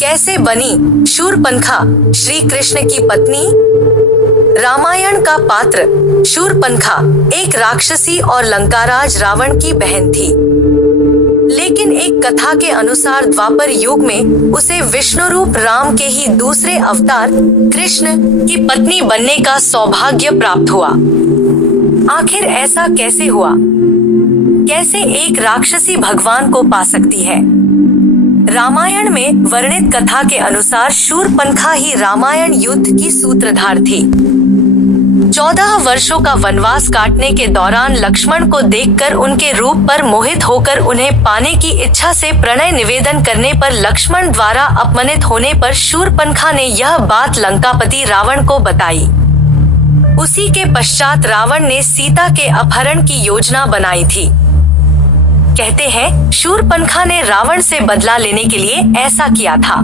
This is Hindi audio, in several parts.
कैसे बनी शूरपणखा श्री कृष्ण की पत्नी? रामायण का पात्र शूरपणखा एक राक्षसी और लंकाराज रावण की बहन थी। लेकिन एक कथा के अनुसार द्वापर युग में उसे विष्णु रूप राम के ही दूसरे अवतार कृष्ण की पत्नी बनने का सौभाग्य प्राप्त हुआ। आखिर ऐसा कैसे हुआ? कैसे एक राक्षसी भगवान को पा सकती है? रामायण में वर्णित कथा के अनुसार शूरपणखा ही रामायण युद्ध की सूत्रधार थी। 14 वर्षों का वनवास काटने के दौरान लक्ष्मण को देखकर उनके रूप पर मोहित होकर उन्हें पाने की इच्छा से प्रणय निवेदन करने पर लक्ष्मण द्वारा अपमानित होने पर शूरपणखा ने यह बात लंकापति रावण को बताई। उसी के पश्चात रावण ने सीता के अपहरण की योजना बनाई थी। कहते हैं शूरपणखा ने रावण से बदला लेने के लिए ऐसा किया था।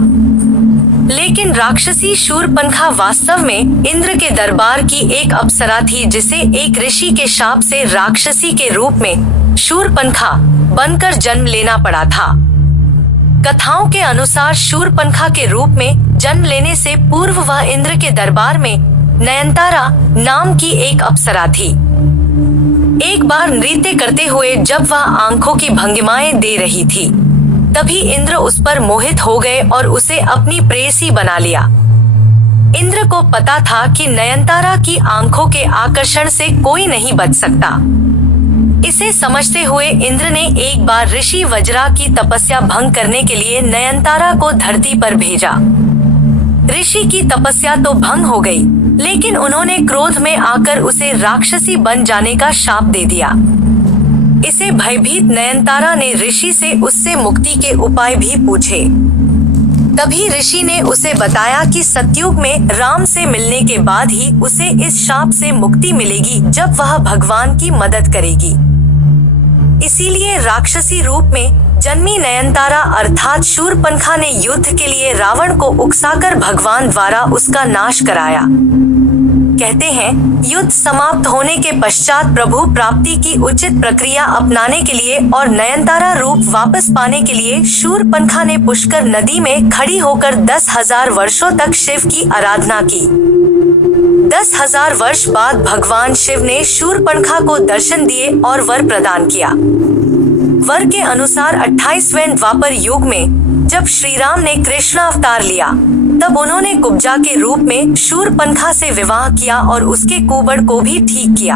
लेकिन राक्षसी शूरपणखा वास्तव में इंद्र के दरबार की एक अप्सरा थी, जिसे एक ऋषि के शाप से राक्षसी के रूप में शूरपणखा बनकर जन्म लेना पड़ा था। कथाओं के अनुसार शूरपणखा के रूप में जन्म लेने से पूर्व वह इंद्र के दरबार में नयनतारा नाम की एक अप्सरा थी। एक बार नृत्य करते हुए जब वह आंखों की भंगिमाएं दे रही थी, तभी इंद्र उस पर मोहित हो गए और उसे अपनी प्रेयसी बना लिया। इंद्र को पता था कि नयनतारा की आंखों के आकर्षण से कोई नहीं बच सकता। इसे समझते हुए इंद्र ने एक बार ऋषि वज्रा की तपस्या भंग करने के लिए नयनतारा को धरती पर भेजा। ऋषि की तपस्या तो भंग हो गई, लेकिन उन्होंने क्रोध में आकर उसे राक्षसी बन जाने का शाप दे दिया। इसे भयभीत नयनतारा ने ऋषि से उससे मुक्ति के उपाय भी पूछे। तभी ऋषि ने उसे बताया कि सतयुग में राम से मिलने के बाद ही उसे इस शाप से मुक्ति मिलेगी, जब वह भगवान की मदद करेगी। इसीलिए राक्षसी रूप में जन्मी नयनतारा अर्थात शूरपणखा ने युद्ध के लिए रावण को उकसाकर भगवान द्वारा उसका नाश कराया। कहते हैं युद्ध समाप्त होने के पश्चात प्रभु प्राप्ति की उचित प्रक्रिया अपनाने के लिए और नयनतारा रूप वापस पाने के लिए शूरपणखा ने पुष्कर नदी में खड़ी होकर 10,000 वर्षों तक शिव की आराधना की। 10,000 वर्ष बाद भगवान शिव ने शूरपणखा को दर्शन दिए और वर प्रदान किया। वर के अनुसार 28वें द्वापर युग में जब श्री राम ने कृष्ण अवतार लिया, तब उन्होंने कुब्जा के रूप में शूरपणखा से विवाह किया और उसके कुबड़ को भी ठीक किया।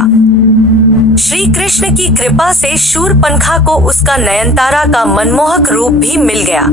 श्री कृष्ण की कृपा से शूरपणखा को उसका नयनतारा का मनमोहक रूप भी मिल गया।